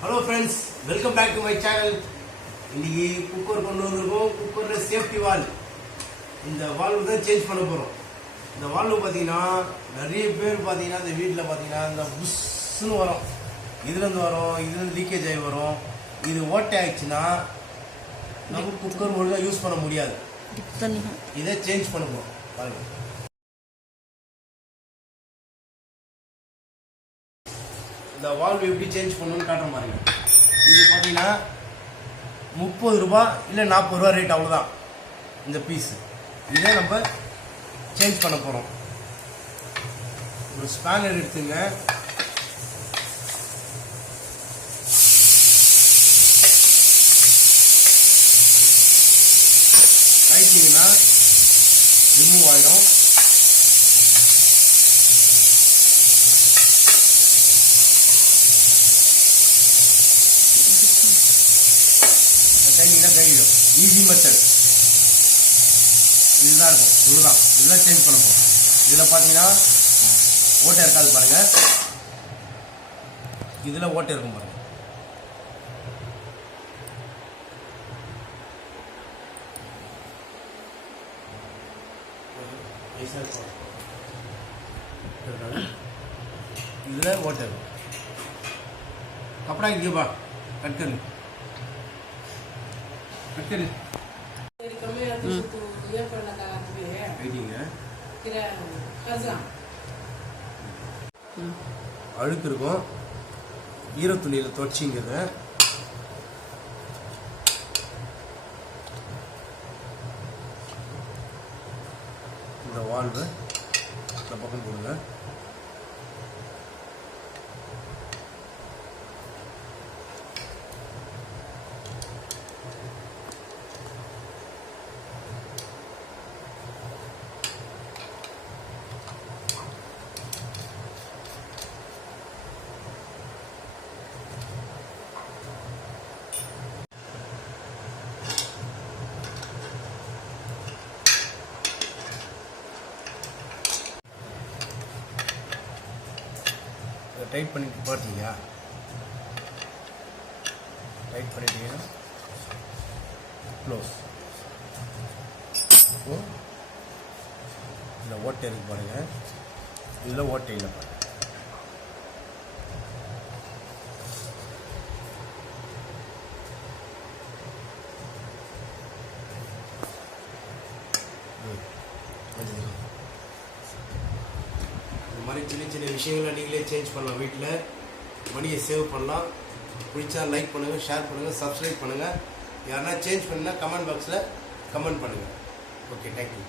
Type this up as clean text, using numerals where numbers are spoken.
Hello friends, welcome back to my channel. இன்னைக்கு cooker கொண்டு வந்திருக்கோம். குக்கர்ல சேஃப்டி வால்வ். இந்த வால்வ் தான் சேஞ்ச் பண்ண போறோம். இந்த வால்வ் பாத்தீங்கன்னா நிறைய பேர் பாத்தீங்கன்னா இந்த வீட்ல பாத்தீங்கன்னா இந்த புஷ்னு வரும். இதுல இருந்து வரும், இதுல இருந்து லீக்கேஜ் ஆகி வரும். இது ஓட்டை ஆயிடுச்சுன்னா நம்ம குக்கர் ஒழுங்கா யூஸ் பண்ண முடியாது. இதை சேஞ்ச் பண்ண போறோம். பாருங்க. இந்த வால்வ் எப்படி சேஞ்ச் பண்ணணும்னு காட்டுற பாருங்க. இது பார்த்தீங்கன்னா 30 ரூபா இல்லை 40 ரூபா ரேட், அவ்வளோதான் இந்த பீஸ். இதை நம்ம சேஞ்ச் பண்ண போகிறோம். ஒரு ஸ்பேனர் எடுத்துங்க. டைட்டிங்கன்னா ரிமூவ் ஆகிடும். கையிடும். ஈஸி மெத்தட் இதுதான் இருக்கும். இதுதான் சேஞ்ச் பண்ண போகிறோம். இதில் பார்த்தீங்கன்னா ஓட்டை இருக்காது பாருங்க. இதில் ஓட்டை இருக்கும் பாருங்க. இதில் ஓட்டை இருக்கும். कपड़ा इधर बा कट कर ले அழுக்கு இருக்கும். ஈர துணியில் துவைச்சிங்கிறத இந்த வால்வு இந்த பக்கம் போடுங்க. டைட் பண்ணிட்டு பார்த்தீங்க. டைட் பண்ணிட்டீங்கன்னா க்ளோஸ். இந்த ஓட்டை இருக்கு பாருங்க. இதில் ஓட்டை இல்லை பாருங்க. இந்த மாதிரி சின்ன சின்ன விஷயங்களை நீங்களே சேஞ்ச் பண்ணலாம். வீட்டில் மணியை சேவ் பண்ணலாம். பிடிச்சா லைக் பண்ணுங்கள், ஷேர் பண்ணுங்கள், சப்ஸ்கிரைப் பண்ணுங்கள். யாருன்னா சேஞ்ச் பண்ணால் கமெண்ட் பாக்ஸில் கமெண்ட் பண்ணுங்கள். Okay, thank you.